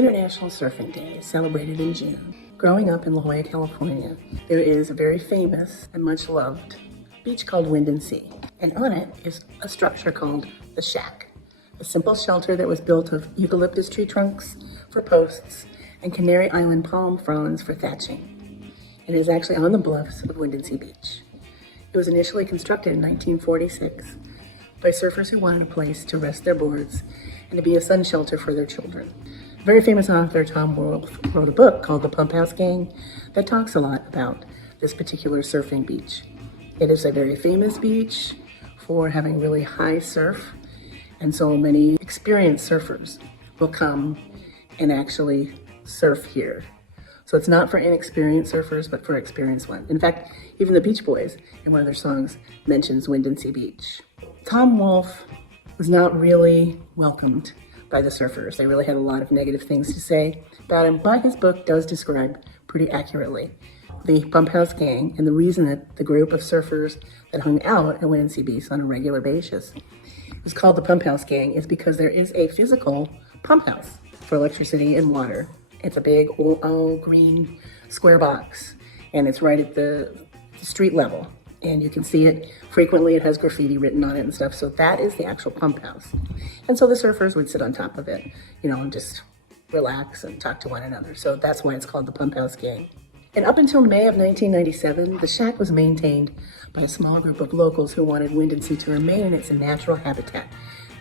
International Surfing Day is celebrated in June. Growing up in La Jolla, California, there is a very famous and much loved beach called Windy City, and on it is a structure called the Shack, a simple shelter that was built of eucalyptus tree trunks for posts and Canary Island palm fronds for thatching. It is actually on the bluffs of Windy City Beach. It was initially constructed in 1946 by surfers who wanted a place to rest their boards and to be a sun shelter for their children. Very famous author Tom Wolfe wrote a book called The Pump House Gang that talks a lot about this particular surfing beach. It is a very famous beach for having really high surf, and so many experienced surfers will come and actually surf here. So it's not for inexperienced surfers, but for experienced ones. In fact, even the Beach Boys, in one of their songs, mentions Windy City Beach. Tom Wolfe was not really welcomed by the surfers. They really had a lot of negative things to say about him, but his book does describe pretty accurately the Pump House Gang and the reason that the group of surfers that hung out at Windy City Beach on a regular basis was called the Pump House Gang is because there is a physical pump house for electricity and water. It's a big all green square box, and it's right at the street level. And you can see it frequently. It has graffiti written on it and stuff. So that is the actual pump house. And so the surfers would sit on top of it, and just relax and talk to one another. So that's why it's called the Pump House Gang. And up until May of 1997, the Shack was maintained by a small group of locals who wanted Windy City to remain in its natural habitat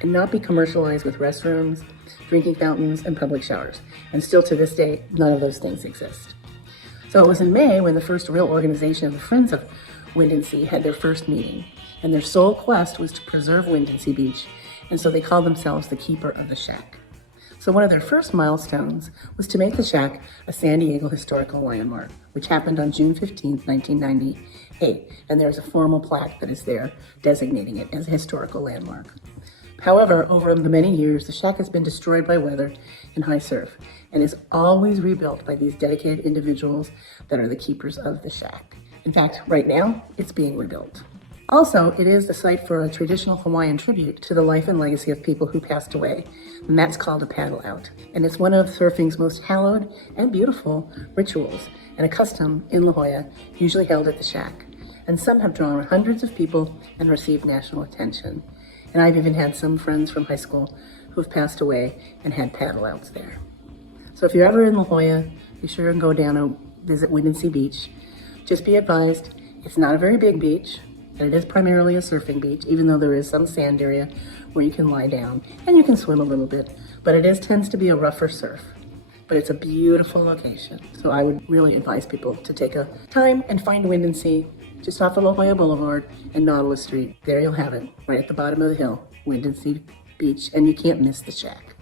and not be commercialized with restrooms, drinking fountains, and public showers. And still to this day, none of those things exist. So it was in May when the first real organization of the Friends of Windy City had their first meeting, and their sole quest was to preserve Windy City Beach, and so they called themselves the Keeper of the Shack. So one of their first milestones was to make the Shack a San Diego historical landmark, which happened on June 15th, 1998, and there's a formal plaque that is there designating it as a historical landmark. However, over the many years, the Shack has been destroyed by weather and high surf, and is always rebuilt by these dedicated individuals that are the keepers of the Shack. In fact, right now, it's being rebuilt. Also, it is the site for a traditional Hawaiian tribute to the life and legacy of people who passed away, and that's called a paddle out. And it's one of surfing's most hallowed and beautiful rituals, and a custom in La Jolla, usually held at the Shack. And some have drawn hundreds of people and received national attention. And I've even had some friends from high school who've passed away and had paddle outs there. So if you're ever in La Jolla, be sure and go down and visit Windy City Beach. Just be advised, it's not a very big beach, and it is primarily a surfing beach, even though there is some sand area where you can lie down and you can swim a little bit, but it tends to be a rougher surf. But it's a beautiful location. So I would really advise people to take a time and find Windy City just off of La Jolla Boulevard and Nautilus Street. There you'll have it, right at the bottom of the hill, Windy City Beach, and you can't miss the Shack.